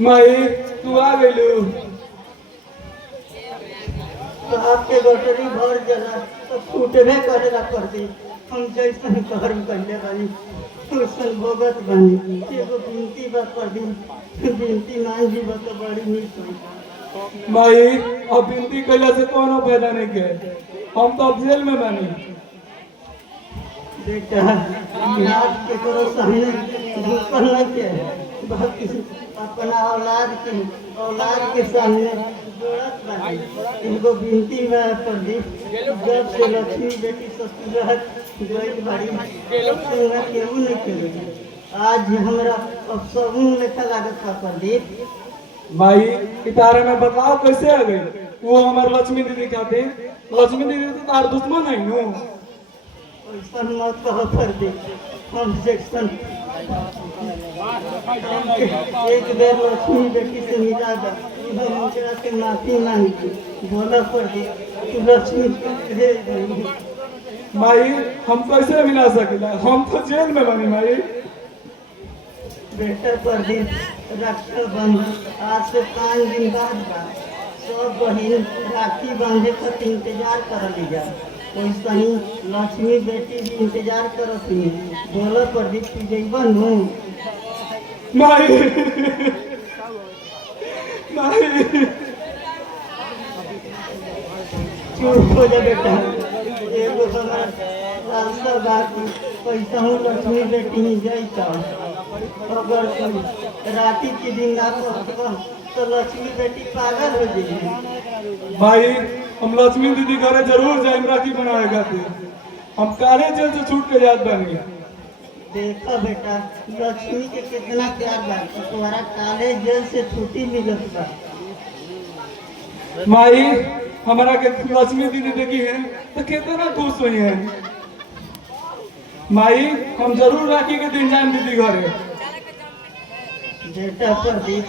माई तू आ गइलू। तो आपके गटरी भर जला तो फूटबे करेला पड़ती। हम जैसन कर्म कइले बानी वैसन भोगत बानी। एगो बिनती बा कर दी, बिनती मान जी बा तो बड़ी नीक होई। माई अब बिनती कैला से कोनो फायदा नहीं के, हम तो अब जेल में बानी। बेटा आज के करो सामने भूखल न के बाकी अपना औलाद के सामने जोड़त बानी। इनको बिनती बा कर दी, जब से लक्ष्मी बेटी ससुराल गई बाड़ी सेवा केहू नहीं करेगी। आज हमरा अब सबून लेखा लागत का कर दी। माई इतारे में बताओ कैसे आ गई। वो हमारे लक्ष्मी दीदी कहते, लक्ष्मी दीदी तो तार दुश्मन है नु। ऐसा मत कहो कर दी। हम सेक्शन एक बेर लक्ष्मी बेटी से मिला दा, हम उनकरा से माफी मांगी। बोला कर दी तू लक्ष्मी भेज दे। माई हम कैसे मिला सकेला, हम तो जेल में बानी माई। बेटा कर दी रक्षाबंधन आज से 5 दिन बाद बा। सब बहन राखी बांधे तक इंतजार कर लीजा। वैसा ही लक्ष्मी बेटी भी इंतजार करती। बोला पर दी तू जइबन नु। माई माई चुप हो जा बेटा। एगो हमारा लालसा बात पैसा हूँ लक्ष्मी बेटी ही जाइता। अगर तुम राती के दिन ना पहुँचबो तो लक्ष्मी बेटी पागल हो जाएगी। भाई हम लक्ष्मी दीदी घरे जरूर जाए राखी बनाए खातिर। हम काले जेल से छूट के याद बन गए। देखा बेटा लक्ष्मी के कितना प्यार बा। तुम्हारा काले जेल से छुट्टी मिलत बा। माई हमारा के लक्ष्मी दीदी देखी है तो कितना खुश हुई है। माई हम जरूर राखी के दिन जाए दीदी घरे। बेटा पर दी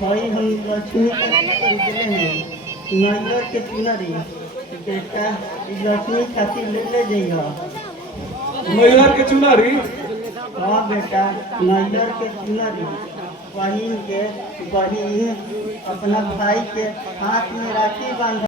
भाई हम लक्ष्मी का खरीदले हैं नैयर के चुनरी। बेटा लक्ष्मी खातिर ले जाइए। नैहर के चुनारी। हाँ बेटा नैयर के चुनरी बहिन के बहिन अपना भाई के हाथ में राखी बांध